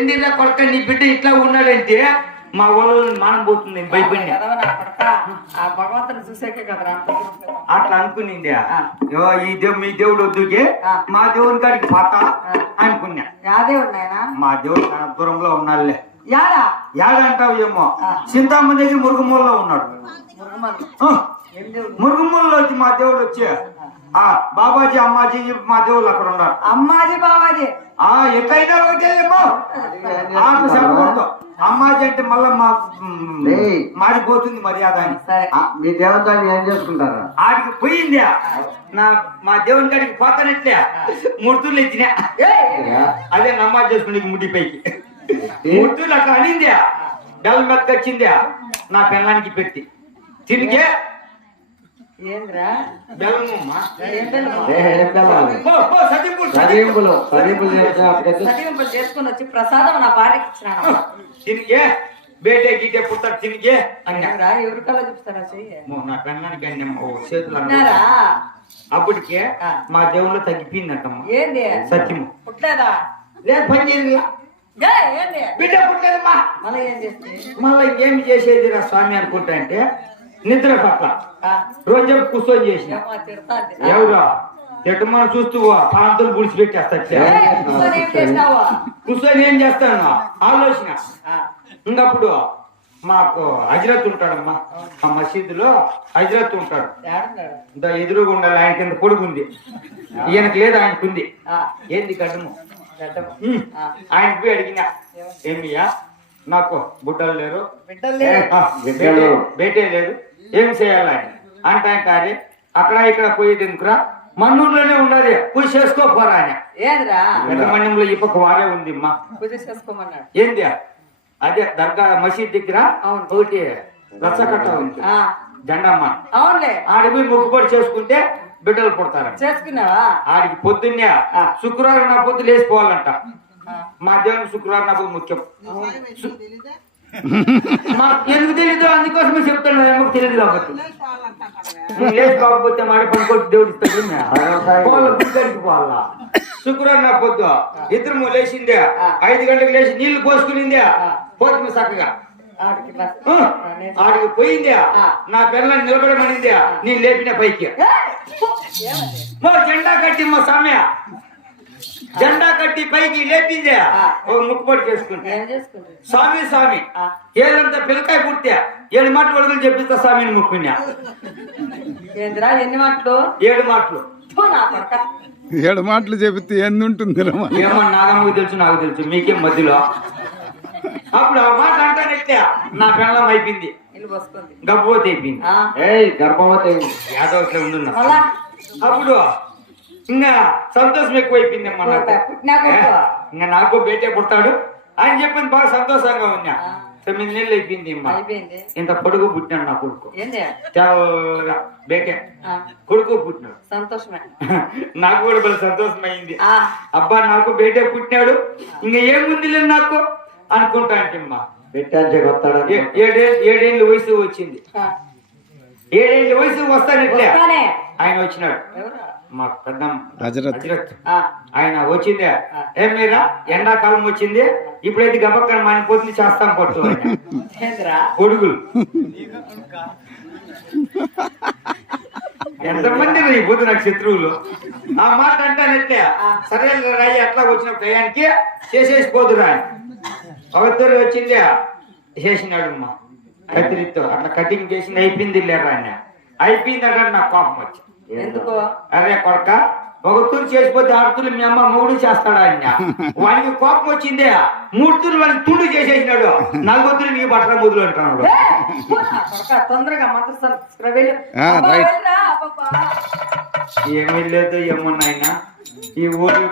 ఎందుకు కొడుక నీ బిడ్డ ఇట్లా ఉన్నాడంటే మా ఊళ్ళో మానం పోతుంది భయపడి ఆ భగవంతుని చూసాకే కదరా అట్లా అనుకునింది ఈ మీ దేవుడు వద్దుకి మా దేవుని కాడికి పాత అనుకున్నా. యాదేవుడు నాయనా మా దేవుడు చాలా దూరంలో ఉన్నాడులే. యాడా యాడంటావు ఏమో చింతామణి దగ్గర మురుగుమూలలో ఉన్నాడు. మురుగుమూలలో వచ్చి మా దేవుడు వచ్చి బాబాజీ అమ్మాజీ మా దేవుళ్ళు అక్కడ ఉన్నారు. అమ్మాజీ బాబాజీ ఎట్లయినా ఒకటేమో చెప్పకూడదు. అమ్మాజీ అంటే మళ్ళా మారిపోతుంది మర్యాద అని. మీ దేవతని ఏం చేసుకుంటారు? ఆడికి పోయింది మా దేవుని కాడికి పోతానట్లే మూర్తులు ఎత్తినా అదే నమాజ్ చేసుకుని ముడి పైకి మూర్తులు అట్లా అనింది. బెల్లం మెత్తకొచ్చింది నా పెళ్ళానికి పెట్టి తిరిగే ఏంద్రా బెల్లమ్మా చేసుకుని వచ్చి ప్రసాదం నా భార్యకి ఇచ్చినాను. తిరిగే బేటే గీటే పుట్టాడు తిరిగే అన్నా ఎవరి కల్లా చూస్తారా చెయ్యి నా పెళ్ళానికి అన్న చేతులు అన్నారా. అప్పటికే మా దేవుళ్ళు తగ్గిపోయిందంటమ్మా. ఏంది సత్యము పుట్టలేదా? లేదు పని చేయదు ఏంది బిడ్డ పుట్టలేదమ్మా. మళ్ళీ ఏం చేస్తే మళ్ళీ ఇంకేమి చేసేది రా స్వామి అనుకుంటా అంటే నిద్ర పట్ల రోజు కూర్చొని చేసిన ఎవరు ఎటుమని చూస్తూ ప్రాంతం గుడిచిపెట్టేస్తా కూర్చొని ఏం చేస్తాను ఆలోచన. ఇంకప్పుడు మాకు హజరత్ ఉంటాడమ్మా ఆ మసీదులో హజరత్ ఉంటాడు. ఎదురుగా ఉండాలి. ఆయన కింద పొడుగుంది ఈయనకు లేదు ఆయనకుంది. ఏంది గడ్డము ఆయనకు పోయి అడిగినా ఏమియా నాకు బుడ్డలు లేరు బేటే లేదు ఏం చేయాలని అంటే ఆయన అక్కడ ఇక్కడ పోయేది ఎందుకురా మన్నూరులోనే ఉన్నది పూజ చేసుకోపోరా అని. పెద్దమన్యంలో ఈ పక్క వారే ఉంది అమ్మా పూజ చేసుకోమన్నాడు. ఏంది అదే దర్గా మసీద్ దగ్గర ఒకటి రచ్చకట్ట ఉంది జెండమ్మ. అవునులే ఆడికి పోయి మొక్కుబడి చేసుకుంటే బిడ్డలు పుడతారు. చేసుకున్నావా? ఆడికి పొద్దున్నే శుక్రవారం నా పొద్దు లేచిపోవాలంట. మా దేవుని శుక్రవారం నాకు ముఖ్యం. ఎందుకు తెలీదు అందుకోసమే చెప్తాను. ఏమో తెలియదు కాబట్టి లేచి కాకపోతే మాడి పనుకోటి దేవుడు ఇస్తాడు. పోవాలా శుక్రవారం నా పొద్దు ఇద్దరు లేచిందే 5 గంటలకు లేచి నీళ్లు పోసుకునిందే పోతుంది చక్కగా ఆడికి పోయిందే నా పిల్లల్ని నిలబడమనిందే నేను లేపిన పైకి జెండా కట్టి మా సమయ జెండా కట్టి పైకి లేపిందే ఒక ముక్కుపడి చేసుకుంటే స్వామి స్వామి ఏదంతా పిల్లకాయ పుట్టే 7 మాటలు అడుగులు చెప్పిస్తా స్వామిని ముక్కున్నా. ఎన్ని మాటలు? 7 మాటలు. 7 మాటలు చెబితే ఎన్ని ఉంటుంది? ఏమో నాగమ్మకి తెలుసు నాకు తెలుసు మీకేం మధ్యలో. అప్పుడు ఆ మాట అంటానట్లే నా పెళ్ళం అయిపోయింది గర్భవతి అయిపోయింది. గర్భవతి యాదవట్లో ఉండున్నా. అప్పుడు ఇంకా సంతోషం ఎక్కువైపోయింది అమ్మా నాకు. ఇంకా నాకు బేటే పుట్టాడు అని చెప్పింది బాగా సంతోషంగా ఉన్నా. 9 నెలలు అయిపోయింది అమ్మా. ఇంత పొడుగు పుట్టినాడు నా కొడుకు. తెల్లగా బేటే కొడుకు పుట్టినాడు. సంతోషమే నాకు కూడా బాగా సంతోషమైంది. అబ్బా నాకు బేటే పుట్టినాడు ఇంకా ఏముంది లేదు నాకు అనుకుంటా అంటే అమ్మా. వస్తాడు 7 ఏళ్ళ వయసు వచ్చింది. 7 ఏళ్ళ వయసు వస్తానట్లే ఆయన వచ్చినాడు. మా పెద్ద ఆయన వచ్చిందే ఏం మీరా ఎండాకాలం వచ్చింది ఇప్పుడైతే గబక్కన మానిపోతుంది చేస్తాం పట్టు కొడుగులు ఎంతమంది ఈ బుద్ధి నాకు శత్రువులు. ఆ మాట అంటానట్లే సరే రాయి అట్లా వచ్చిన టయానికి చేసేసి పోదురా అవతూరు వచ్చిందే చేసినాడు అమ్మా కత్తిరితో అట్లా కటింగ్ చేసింది అయిపోయింది లేరా ఆయన అయిపోయింది అంటే నాకు కోపం వచ్చి ఎందుకో అరే కొడక ఒకతూరు చేసిపోతే 6 తూర్లు మీ అమ్మ మొగుడు చేస్తాడా ఆయన వానికి కోపం వచ్చిందే 3 తూర్లు వాడికి తుండు చేసేసినాడు 4వ తూరు నీ బట్టల మొదలు అంటున్నాడు. తొందరగా ఏమీ లేదు ఏమన్నాయినా ఈ ఊరు